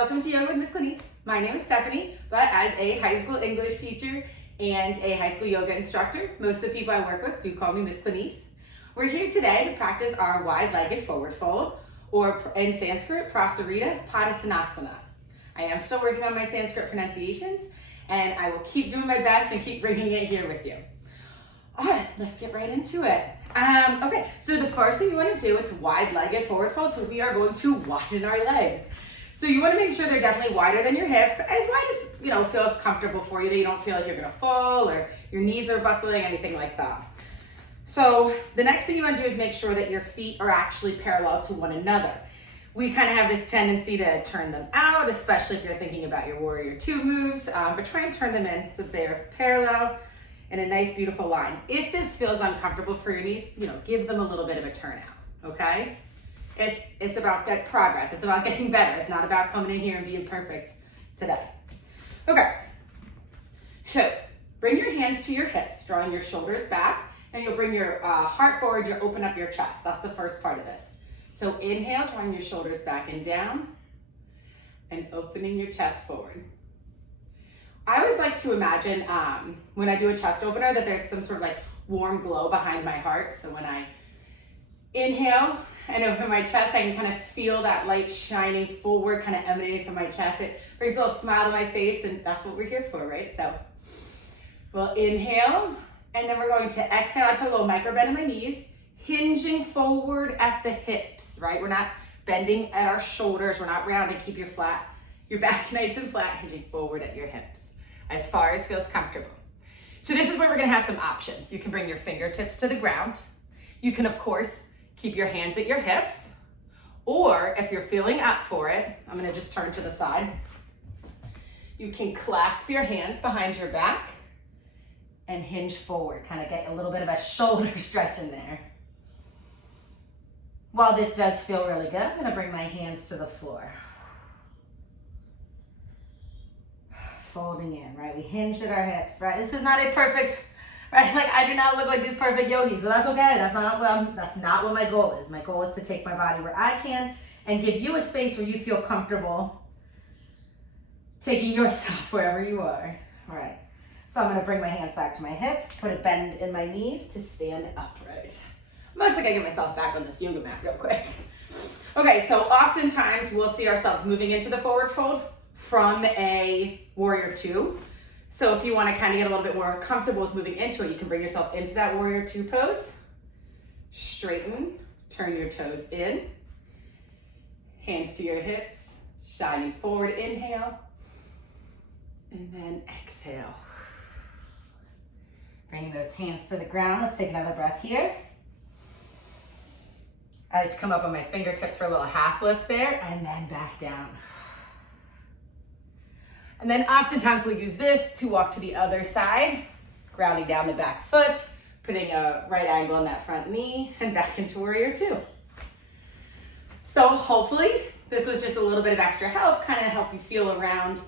Welcome to Yoga with Miss Clinice. My name is Stephanie, but as a high school English teacher and a high school yoga instructor, most of the people I work with do call me Miss Clinice. We're here today to practice our wide-legged forward fold, or in Sanskrit, Prasarita Padottanasana. I am still working on my Sanskrit pronunciations, and I will keep doing my best and keep bringing it here with you. All right, let's get right into it. Okay, so the first thing you want to do, it's wide-legged forward fold, so we are going to widen our legs. So you want to make sure they're definitely wider than your hips, as wide as, feels comfortable for you, that you don't feel like you're going to fall or your knees are buckling, anything like that. So the next thing you want to do is make sure that your feet are actually parallel to one another. We kind of have this tendency to turn them out, especially if you're thinking about your Warrior Two moves, but try and turn them in so that they're parallel in a nice, beautiful line. If this feels uncomfortable for your knees, give them a little bit of a turnout, okay? It's about good progress. It's about getting better. It's not about coming in here and being perfect today. Okay, so bring your hands to your hips, drawing your shoulders back, and you'll bring your heart forward. You'll open up your chest. That's the first part of this. So inhale, drawing your shoulders back and down, and opening your chest forward. I always like to imagine when I do a chest opener that there's some sort of like warm glow behind my heart. So when I inhale and open my chest, I can kind of feel that light shining forward, kind of emanating from my chest. It brings a little smile to my face, and that's what we're here for, right? So we'll inhale, and then we're going to exhale. I put a little micro bend in my knees, hinging forward at the hips, right? We're not bending at our shoulders. We're not rounding. Keep your back nice and flat, hinging forward at your hips as far as feels comfortable. So this is where we're gonna have some options. You can bring your fingertips to the ground. You can, of course, keep your hands at your hips, or if you're feeling up for it, I'm gonna just turn to the side. You can clasp your hands behind your back and hinge forward, kind of get a little bit of a shoulder stretch in there. While this does feel really good, I'm gonna bring my hands to the floor. Folding in, right? We hinge at our hips, right? This is not a perfect, right? Like I do not look like these perfect yogis, so that's okay. That's not what my goal is. My goal is to take my body where I can and give you a space where you feel comfortable taking yourself wherever you are. All right. So I'm gonna bring my hands back to my hips, put a bend in my knees to stand upright. I must get myself back on this yoga mat real quick. Okay, so oftentimes we'll see ourselves moving into the forward fold from a Warrior Two. So if you want to kind of get a little bit more comfortable with moving into it, you can bring yourself into that Warrior Two pose. Straighten, turn your toes in. Hands to your hips, shining forward, inhale. And then exhale. Bring those hands to the ground. Let's take another breath here. I like to come up on my fingertips for a little half lift there, and then back down. And then oftentimes we'll use this to walk to the other side, grounding down the back foot, putting a right angle in that front knee, and back into Warrior Two. So hopefully this was just a little bit of extra help, kind of help you feel around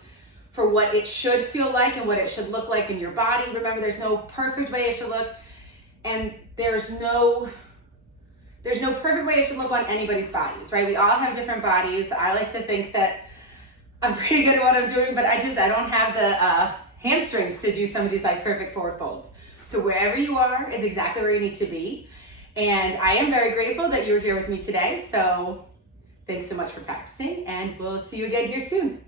for what it should feel like and what it should look like in your body. Remember, there's no perfect way it should look, and there's no perfect way it should look on anybody's bodies, right? We all have different bodies. I like to think that I'm pretty good at what I'm doing, but I don't have the hamstrings to do some of these like perfect forward folds. So wherever you are is exactly where you need to be. And I am very grateful that you were here with me today. So thanks so much for practicing, and we'll see you again here soon.